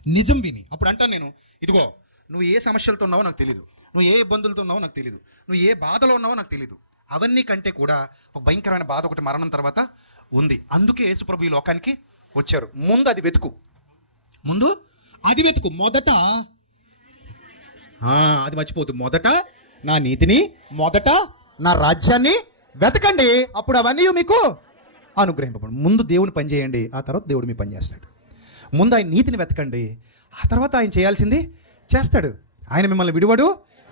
నిజం విని. అప్పుడు అంటాను నేను, ఇదిగో నువ్వు ఏ సమస్యలతో ఉన్నావో నాకు తెలియదు, నువ్వు ఏ ఇబ్బందులతో ఉన్నావో నాకు తెలియదు, నువ్వు ఏ బాధలో ఉన్నావో నాకు తెలియదు. అవన్నీ కంటే కూడా ఒక భయంకరమైన బాధ ఒకటి మరణం తర్వాత ఉంది. అందుకే యేసుప్రభు ఈ లోకానికి వచ్చారు. ముందు అది వెతుకు, ముందు అది వెతుకు. మొదట అది మర్చిపోతుంది. మొదట నా నీతిని, మొదట నా రాజ్యాన్ని వెతకండి, అప్పుడు అవన్నీ మీకు అనుగ్రహింపబడు. ముందు దేవుని పని చేయండి, ఆ తర్వాత దేవుడు మీ పని చేస్తాడు. ముందు ఆయన నీతిని వెతకండి, ఆ తర్వాత ఆయన చేయాల్సింది చేస్తాడు. ఆయన మిమ్మల్ని విడువడు,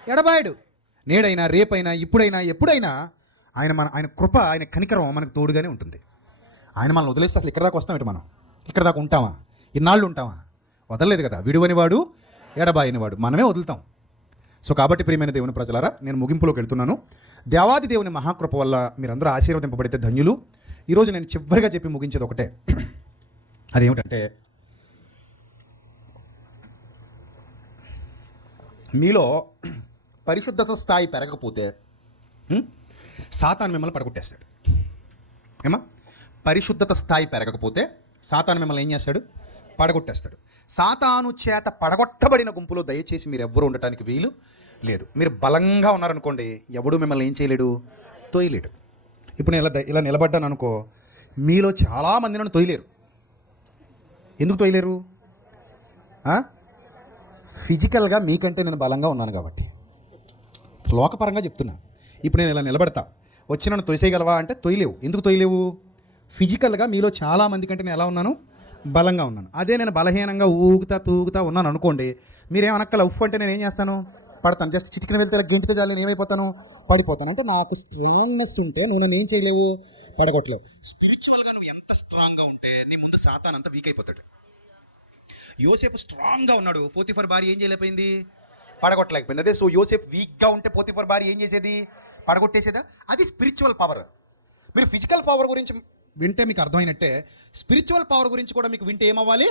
ఎడబాయడు. నేడైనా, రేపైనా, ఇప్పుడైనా, ఎప్పుడైనా ఆయన కృప, ఆయన కనికరం మనకు తోడుగానే ఉంటుంది. ఆయన మనల్ని వదిలేస్తే అసలు ఇక్కడ దాకా వస్తామేంటి? మనం ఇక్కడ దాకా ఉంటామా? ఇన్నాళ్ళు ఉంటామా? వదలలేదు కదా. విడువని వాడు, ఎడబాయని వాడు, మనమే వదులుతాం. సో కాబట్టి ప్రియమైన దేవుని ప్రజలారా, నేను ముగింపులోకి వెళ్తున్నాను. దేవాది దేవుని మహాకృప వల్ల మీరందరూ ఆశీర్వదింపబడితే ధన్యులు. ఈరోజు నేను చివరిగా చెప్పి ముగించేది ఒకటే, అదేమిటంటే మీలో పరిశుద్ధత స్థాయి పెరగకపోతే సాతాను మిమ్మల్ని పడగొట్టేస్తాడు. ఏమా? పరిశుద్ధత స్థాయి పెరగకపోతే సాతాను మిమ్మల్ని ఏం చేస్తాడు? పడగొట్టేస్తాడు. సాతాను చేత పడగొట్టబడిన గుంపులో దయచేసి మీరు ఎవ్వరూ ఉండటానికి వీలు లేదు. మీరు బలంగా ఉన్నారనుకోండి, ఎవడు మిమ్మల్ని ఏం చేయలేడు, తోయలేడు. ఇప్పుడు నేను ఇలా నిలబడ్డాను అనుకో, మీలో చాలామంది నన్ను తోయలేరు. ఎందుకు తోయలేరు? ఫిజికల్గా మీకంటే నేను బలంగా ఉన్నాను కాబట్టి. లోకపరంగా చెప్తున్నా. ఇప్పుడు నేను ఇలా నిలబడతా, వచ్చి నన్ను తోసేయగలవా అంటే తోయలేవు. ఎందుకు తోయలేవు? ఫిజికల్గా మీలో చాలామంది కంటే నేను ఎలా ఉన్నాను? బలంగా ఉన్నాను. అదే నేను బలహీనంగా తూగుతా ఉన్నాను అనుకోండి, మీరేమనక్కల ఉఫ్ అంటే నేను ఏం చేస్తాను? పడతాను. జస్ట్ చిటికిన వెళ్తే గెంటితే చాలు, నేను ఏమైపోతాను? పడిపోతాను. అంటే నాకు స్ట్రాంగ్నెస్ ఉంటే నువ్వు నన్ను ఏం చేయలేవు, పడగొట్టలేవు. స్పిరిచువల్గా నువ్వు ఎంత స్ట్రాంగ్గా ఉంటే నీ ముందు సాతాను అంతా వీక్ అయిపోతాడు. యోసేపు స్ట్రాంగ్గా ఉన్నాడు, పోతిఫర్ భార్య ఏం చేయలేకపోయింది? పడగొట్టలేకపోయింది. అదే సో యోసేపు వీక్గా ఉంటే పోతిఫర్ భార్య ఏం చేసేది? పడగొట్టేసేదా? అది స్పిరిచువల్ పవర్. మీరు ఫిజికల్ పవర్ గురించి వింటే మీకు అర్థమైనట్టే, స్పిరిచువల్ పవర్ గురించి కూడా మీకు వింటే ఏమవ్వాలి?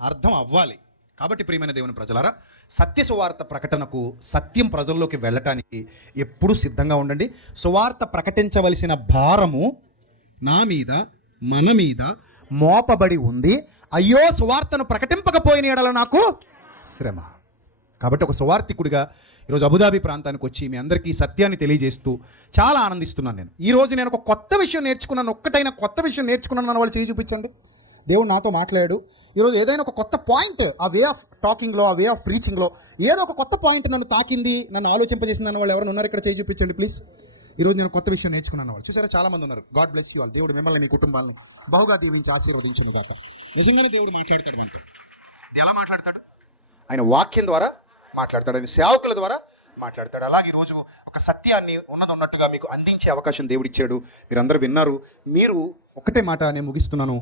అర్థం అవ్వాలి. కాబట్టి ప్రియమైన దేవుని ప్రజలారా, సత్య సువార్త ప్రకటనకు, సత్యం ప్రజల్లోకి వెళ్ళటానికి ఎప్పుడూ సిద్ధంగా ఉండండి. సువార్త ప్రకటించవలసిన భారము నా మీద, మన మీద మోపబడి ఉంది. అయ్యో సువార్తను ప్రకటింపకపోయిన ఎడల నాకు శ్రమ. కాబట్టి ఒక సువార్తికుడిగా ఈరోజు అబుదాబి ప్రాంతానికి వచ్చి మీ అందరికీ సత్యాన్ని తెలియజేస్తూ చాలా ఆనందిస్తున్నాను. ఈరోజు నేను ఒక కొత్త విషయం నేర్చుకున్నాను. ఒక్కటైనా కొత్త విషయం నేర్చుకున్నాను అని వాళ్ళు చేయి చూపించండి. దేవుడు నాతో మాట్లాడాడు ఈరోజు. ఏదైనా ఒక కొత్త పాయింట్, ఆ వే ఆఫ్ టాకింగ్లో, ఆ వే ఆఫ్ ప్రీచింగ్లో ఏదో ఒక కొత్త పాయింట్ నన్ను తాకింది, నన్ను ఆలోచింపజేసింది అన్న వాళ్ళు ఎవరైనా ఉన్నారు ఇక్కడ? చేయి చూపించండి ప్లీజ్. ఈరోజు నేను కొత్త విషయం నేర్చుకున్నాను వాళ్ళు చూసారా? చాలామంది ఉన్నారు. God bless you all. దేవుడు మిమ్మల్ని, మీ కుటుంబాలను బహుగా దీవించి ఆశీర్వదించును గాక. నిజంగానే దేవుడు మాట్లాడతాడు మనతో. ఎలా మాట్లాడతాడు? ఆయన వాక్యం ద్వారా మాట్లాడతాడు, ఆయన సేవకుల ద్వారా మాట్లాడతాడు. అలాగే ఈరోజు ఒక సత్యాన్ని ఉన్నట్టుగా మీకు అందించే అవకాశం దేవుడిచ్చాడు. మీరందరూ విన్నారు. మీరు ఒకటే మాట నేను ముగిస్తున్నాను,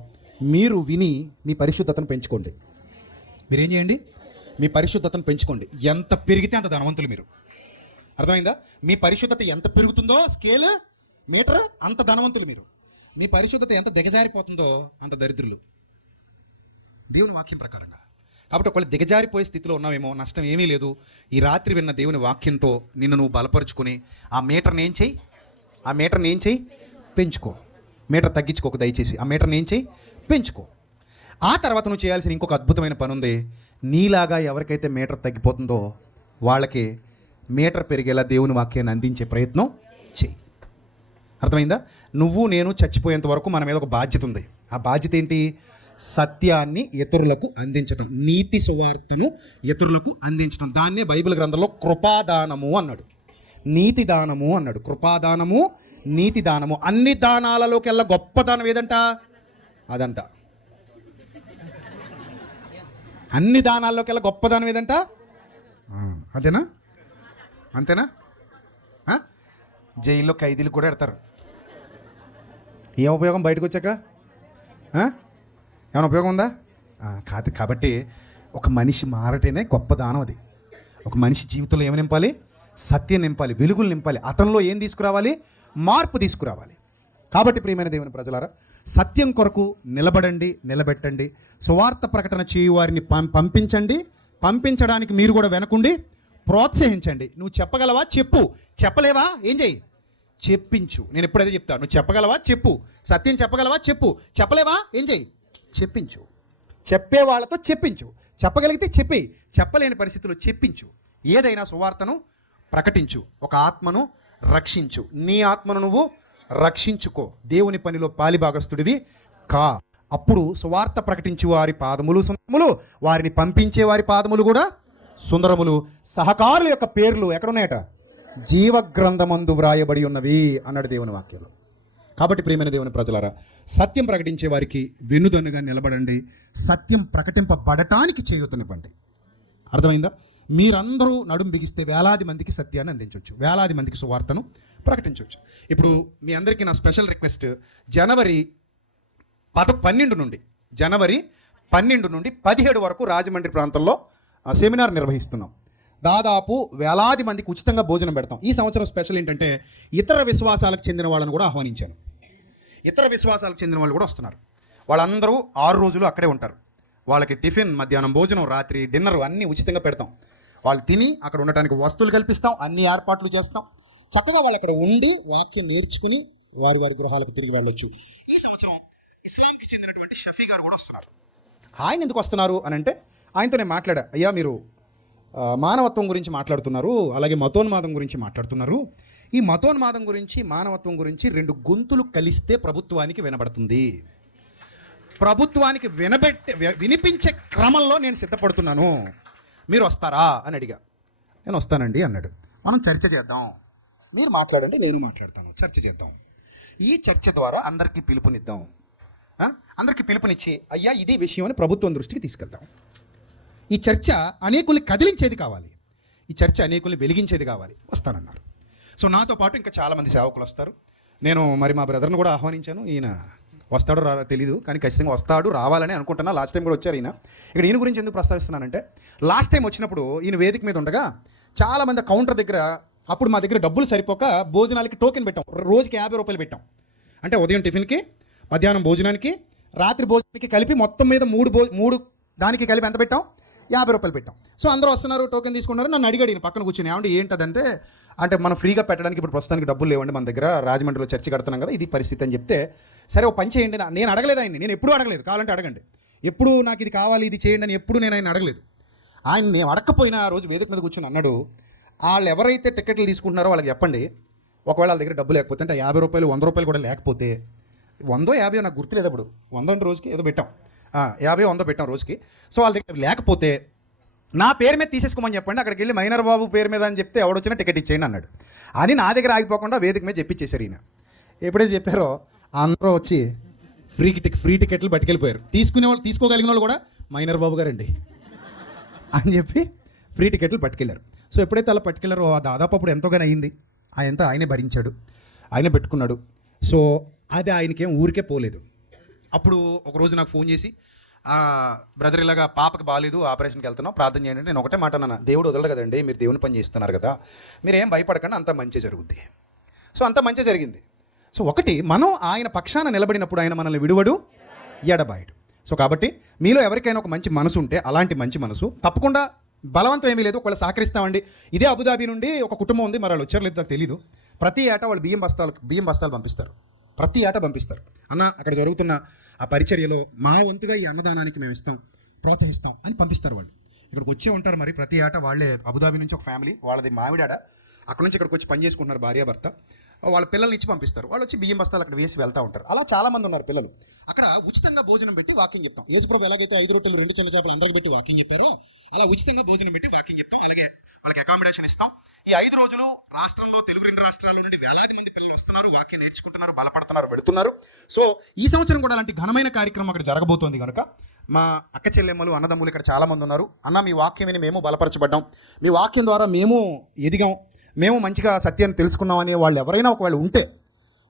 మీరు విని మీ పరిశుద్ధతను పెంచుకోండి. మీరేం చేయండి? మీ పరిశుద్ధతను పెంచుకోండి. ఎంత పెరిగితే అంత ధనవంతులు మీరు. అర్థమైందా? మీ పరిశుద్ధత ఎంత పెరుగుతుందో, స్కేల్ మీటర్, అంత ధనవంతులు మీరు. మీ పరిశుద్ధత ఎంత దిగజారిపోతుందో అంత దరిద్రులు, దేవుని వాక్యం ప్రకారంగా. కాబట్టి ఒకవేళ దిగజారిపోయే స్థితిలో ఉన్నావేమో, నష్టం ఏమీ లేదు. ఈ రాత్రి విన్న దేవుని వాక్యంతో నిన్ను నువ్వు బలపరుచుకుని ఆ మీటర్ని ఏం చేయి? పెంచుకో. మీటర్ తగ్గించుకోకు దయచేసి. ఆ మీటర్ని ఏం చేయి? పెంచుకో. ఆ తర్వాత నువ్వు చేయాల్సిన ఇంకొక అద్భుతమైన పని ఉంది. నీలాగా ఎవరికైతే మీటర్ తగ్గిపోతుందో వాళ్ళకి మీటర్ పెరిగేలా దేవుని వాక్యాన్ని అందించే ప్రయత్నం చెయ్యి. అర్థమైందా? నువ్వు నేను చచ్చిపోయేంత వరకు మన మీద ఒక బాధ్యత ఉంది. ఆ బాధ్యత ఏంటి? సత్యాన్ని ఇతరులకు అందించడం, నీతి సువార్తను ఇతరులకు అందించడం. దాన్నే బైబిల్ గ్రంథంలో కృపాదానము అన్నాడు, నీతి దానము అన్నాడు. కృపాదానము, నీతి దానము. అన్ని దానాలలోకెల్లా గొప్ప దానం ఏదంట? అదంట. అన్ని దానాల్లోకెల్లా గొప్ప దానం ఏదంట? అదేనా? అంతేనా? జైల్లో ఖైదీలు కూడా పెడతారు. ఏం ఉపయోగం బయటకు వచ్చాక? ఏమైనా ఉపయోగం ఉందా? కాదు. కాబట్టి ఒక మనిషి మారటేనే గొప్ప దానం అది. ఒక మనిషి జీవితంలో ఏమి నింపాలి? సత్యం నింపాలి, వెలుగులు నింపాలి. అతనిలో ఏం తీసుకురావాలి? మార్పు తీసుకురావాలి. కాబట్టి ప్రియమైన దేవుని ప్రజలారా, సత్యం కొరకు నిలబడండి, నిలబెట్టండి. సువార్త ప్రకటన చేయు వారిని పంపించండి. పంపించడానికి మీరు కూడా వెనకుండి ప్రోత్సహించండి. నువ్వు చెప్పగలవా? చెప్పు. చెప్పలేవా? ఏం చెయ్యి? చెప్పించు. నేను ఎప్పుడు అదే చెప్తాను, నువ్వు చెప్పగలవా చెప్పు, సత్యం చెప్పగలవా చెప్పు, చెప్పలేవా ఏం చెయ్యి, చెప్పించు. చెప్పే వాళ్ళతో చెప్పించు, చెప్పగలిగితే చెప్పేయి, చెప్పలేని పరిస్థితుల్లో చెప్పించు. ఏదైనా సువార్తను ప్రకటించు, ఒక ఆత్మను రక్షించు, నీ ఆత్మను నువ్వు రక్షించుకో, దేవుని పనిలో పాలిభాగస్తుడివి కా. అప్పుడు సువార్త ప్రకటించు వారి పాదములు సుందరములు, వారిని పంపించే వారి పాదములు కూడా సుందరములు, సహకారుల యొక్క పేర్లు ఎక్కడున్నాయట, జీవగ్రంథమందు వ్రాయబడి ఉన్నవి అన్నాడు దేవుని వాక్యంలో. కాబట్టి ప్రియమైన దేవుని ప్రజలారా, సత్యం ప్రకటించే వారికి వెన్నుదన్నుగా నిలబడండి, సత్యం ప్రకటింపబడటానికి చేయూతనివ్వండి. అర్థమైందా? మీరందరూ నడుం బిగిస్తే వేలాది మందికి సత్యాన్ని అందించవచ్చు, వేలాది మందికి సువార్తను ప్రకటించవచ్చు. ఇప్పుడు మీ అందరికీ నా స్పెషల్ రిక్వెస్ట్, జనవరి 12 నుండి 17 వరకు రాజమండ్రి ప్రాంతంలో సెమినార్ నిర్వహిస్తున్నాం. దాదాపు వేలాది మందికి ఉచితంగా భోజనం పెడతాం. ఈ సంవత్సరం స్పెషల్ ఏంటంటే ఇతర విశ్వాసాలకు చెందిన వాళ్ళని కూడా ఆహ్వానించాను. ఇతర విశ్వాసాలకు చెందిన వాళ్ళు కూడా వస్తున్నారు. వాళ్ళందరూ 6 రోజులు అక్కడే ఉంటారు. వాళ్ళకి టిఫిన్, మధ్యాహ్నం భోజనం, రాత్రి డిన్నర్ అన్నీ ఉచితంగా పెడతాం. వాళ్ళు తిని అక్కడ ఉండటానికి వస్తువులు కల్పిస్తాం, అన్ని ఏర్పాట్లు చేస్తాం. చక్కగా వాళ్ళు అక్కడ ఉండి వాక్యం నేర్చుకుని వారి వారి గృహాలకు తిరిగి వెళ్ళొచ్చు. ఈ సంవత్సరం ఇస్లాంకి చెందినటువంటి షఫీ గారు కూడా వస్తున్నారు. ఆయన ఎందుకు వస్తున్నారు అని అంటే, ఆయనతో నేను మాట్లాడా, అయ్యా మీరు మానవత్వం గురించి మాట్లాడుతున్నారు, అలాగే మతోన్మాదం గురించి మాట్లాడుతున్నారు. ఈ మతోన్మాదం గురించి మానవత్వం గురించి 2 గొంతులు కలిస్తే ప్రభుత్వానికి వినబడుతుంది. ప్రభుత్వానికి వినిపించే క్రమంలో నేను సిద్ధపడుతున్నాను, మీరు వస్తారా అని అడిగా. నేను వస్తానండి అన్నాడు. మనం చర్చ చేద్దాం, మీరు మాట్లాడండి, నేను మాట్లాడతాను, చర్చ చేద్దాం. ఈ చర్చ ద్వారా అందరికీ పిలుపునిద్దాం. అందరికీ పిలుపునిచ్చి అయ్యా ఇది విషయం అని ప్రభుత్వం దృష్టికి తీసుకెళ్తాం. ఈ చర్చ అనేకుల్ని కదిలించేది కావాలి, ఈ చర్చ అనేకుల్ని వెలిగించేది కావాలి. వస్తానన్నారు. సో నాతో పాటు ఇంకా చాలామంది సేవకులు వస్తారు. నేను మరి మా బ్రదర్ని కూడా ఆహ్వానించాను. ఈయన వస్తాడో తెలీదు, కానీ ఖచ్చితంగా వస్తాడు, రావాలని అనుకుంటున్నా. లాస్ట్ టైం కూడా వచ్చారు ఈయన. ఇక్కడ ఈయన గురించి ఎందుకు ప్రస్తావిస్తున్నానంటే, లాస్ట్ టైం వచ్చినప్పుడు ఈయన వేదిక మీద ఉండగా చాలామంది కౌంటర్ దగ్గర, అప్పుడు మా దగ్గర డబ్బులు సరిపోక భోజనాలకి టోకెన్ పెట్టాం. రోజుకి 50 రూపాయలు పెట్టాం. అంటే ఉదయం టిఫిన్కి, మధ్యాహ్నం భోజనానికి, రాత్రి భోజనానికి కలిపి మొత్తం మీద 3 దానికి కలిపి ఎంత పెట్టాం, 50 రూపాయలు పెట్టాం. సో అందరూ వస్తున్నారు, టోకెన్ తీసుకున్నారు. నన్ను అడిగాడు పక్కన కూర్చొని, ఏమంటే ఏంటదంటే, అంటే మనం ఫ్రీగా పెట్టడానికి ఇప్పుడు ప్రస్తుతానికి డబ్బులు లేవండి మన దగ్గర, రాజమండ్రిలో చర్చి కడుతున్నాం కదా, ఇది పరిస్థితి అని చెప్తే, సరే ఓ పని చేయండి. నేను అడగలేదు ఆయన్ని, నేను ఎప్పుడూ అడగలేదు, కావాలంటే అడగండి, ఎప్పుడు నాకు ఇది కావాలి ఇది చేయండి అని ఎప్పుడు నేను ఆయన అడగలేదు. ఆయన నేను అడగకపోయినా ఆ రోజు వేదిక మీద కూర్చొని అన్నాడు, వాళ్ళు ఎవరైతే టికెట్లు తీసుకుంటున్నారో వాళ్ళకి చెప్పండి, ఒకవేళ వాళ్ళ దగ్గర డబ్బు లేకపోతే, అంటే 50 రూపాయలు 100 రూపాయలు కూడా లేకపోతే, 100 50 నాకు గుర్తులేదు, అప్పుడు 100 అంటే రోజుకి ఏదో పెట్టాం, 50 100 పెట్టాం రోజుకి. సో వాళ్ళ దగ్గర లేకపోతే నా పేరు మీద తీసేసుకోమని చెప్పండి, అక్కడికి వెళ్ళి మైనర్ బాబు పేరు మీద అని చెప్తే ఎవడొచ్చినా టికెట్ ఇచ్చేయండి అన్నాడు. అని నా దగ్గర ఆగిపోకుండా వేదిక మీద చెప్పించేశారు ఈయన. ఎప్పుడైతే చెప్పారో అందరూ వచ్చి ఫ్రీ టికెట్లు పట్టుకెళ్ళిపోయారు. తీసుకోగలిగిన వాళ్ళు కూడా మైనర్ బాబు గారండి అని చెప్పి ఫ్రీ టికెట్లు పట్టుకెళ్ళారు. సో ఎప్పుడైతే అలా పట్టుకెళ్ళారో దాదాపు అప్పుడు ఎంతోగానే అయింది. ఆయనే భరించాడు, ఆయనే పెట్టుకున్నాడు. సో అది ఆయనకేం ఊరికే పోలేదు. అప్పుడు ఒకరోజు నాకు ఫోన్ చేసి, బ్రదర్ ఇలాగా పాపకి బాగాలేదు, ఆపరేషన్కి వెళ్తున్నాం, ప్రార్థన చేయండి. నేను ఒకటే మాట అన్నా, దేవుడు వదలడు కదండి, మీరు దేవుని పని చేస్తున్నారు కదా, మీరు ఏం భయపడకండి, అంత మంచి జరుగుద్ది. సో అంత మంచి జరిగింది. సో ఒకటి, మనం ఆయన పక్షాన నిలబడినప్పుడు ఆయన మనల్ని విడువడు, ఎడబాయడు. సో కాబట్టి మీలో ఎవరికైనా ఒక మంచి మనసు ఉంటే, అలాంటి మంచి మనసు తప్పకుండా, బలవంతం ఏమీ లేదు, ఒకవేళ సహకరిస్తామండి. ఇదే అబుదాబి నుండి ఒక కుటుంబం ఉంది, మరి వాళ్ళు వచ్చారు లేదు నాకు తెలీదు. ప్రతి ఏటా వాళ్ళు బియ్యం బస్తాలు పంపిస్తారు, ప్రతి ఏటా పంపిస్తారు. అన్న అక్కడ జరుగుతున్న ఆ పరిచర్యలో మా వంతుగా ఈ అన్నదానానికి మేము ఇస్తాం, ప్రోత్సహిస్తాం అని పంపిస్తారు. వాళ్ళు ఇక్కడికి వచ్చే ఉంటారు. మరి ప్రతి ఏటా వాళ్ళే, అబుదాబి నుంచి ఒక ఫ్యామిలీ, వాళ్ళది మావిడాడ, అక్కడ నుంచి ఇక్కడికి వచ్చి పని చేసుకుంటున్నారు, భార్యాభర్త, వాళ్ళ పిల్లల్ని ఇచ్చి పంపిస్తారు. వాళ్ళు వచ్చి బియ్యం బస్తాలు అక్కడ వేసి వెళ్తూ ఉంటారు. అలా చాలామంది ఉన్నారు పిల్లలు. అక్కడ ఉచితంగా భోజనం పెట్టి వాక్యం చెప్తాం. యేసుప్రభు ఎలాగైతే 5 రొట్టెలు 2 చిన్న చేపలు అందరికి పెట్టి వాక్యం చెప్పారో, అలా ఉచితంగా భోజనం పెట్టి వాక్యం చెప్తాం. అలాగే వాళ్ళకి అకామిడేషన్ ఇస్తాం. ఈ 5 రోజులు రాష్ట్రంలో, తెలుగు 2 రాష్ట్రాల నుండి వేలాది మంది పిల్లలు వస్తున్నారు, వాక్యం నేర్చుకుంటున్నారు, బలపడుతున్నారు, వెళుతున్నారు. సో ఈ సంవత్సరం కూడా అలాంటి ఘనమైన కార్యక్రమం అక్కడ జరగబోతోంది కనుక మా అక్క చెల్లెమ్మలు, అన్నదమ్ములు ఇక్కడ చాలామంది ఉన్నారు. అన్న మీ వాక్యం విని మేము బలపరచబడ్డాం, మీ వాక్యం ద్వారా మేము ఎదిగాం, మేము మంచిగా సత్యాన్ని తెలుసుకున్నామని వాళ్ళు ఎవరైనా ఒకవేళ ఉంటే,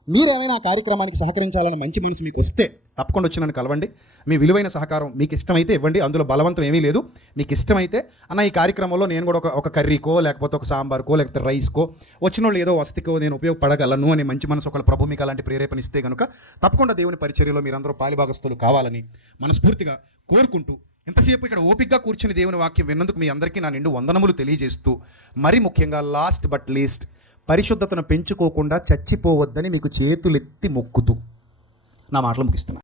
మీరు ఏమైనా ఆ కార్యక్రమానికి సహకరించాలని మంచి మనసు మీకు వస్తే తప్పకుండా వచ్చి నన్ను కలవండి. మీ విలువైన సహకారం మీకు ఇష్టమైతే ఇవ్వండి, అందులో బలవంతం ఏమీ లేదు. మీకు ఇష్టమైతే అన్న ఈ కార్యక్రమంలో నేను కూడా ఒక కర్రీకో, లేకపోతే ఒక సాంబార్కో, లేకపోతే రైస్కో, వచ్చిన వాళ్ళు ఏదో వస్తుకో నేను ఉపయోగపడగలను అని మంచి మనసు ఒకళ్ళ ప్రభు మీకు అలాంటి ప్రేరేపణ ఇస్తే కనుక తప్పకుండా దేవుని పరిచర్యలో మీరందరూ పాలిభాగస్తులు కావాలని మనస్ఫూర్తిగా కోరుకుంటూ, ఎంతసేపు ఇక్కడ ఓపికగా కూర్చుని దేవుని వాక్యం విన్నందుకు మీ అందరికీ నా నిండు వందనములు తెలియజేస్తూ, మరి ముఖ్యంగా లాస్ట్ బట్ లీస్ట్ పరిశుద్ధతను పెంచుకోకుండా చచ్చిపోవద్దని మీకు చేతులెత్తి మొక్కుతూ నా మాటలు ముగిస్తున్నా.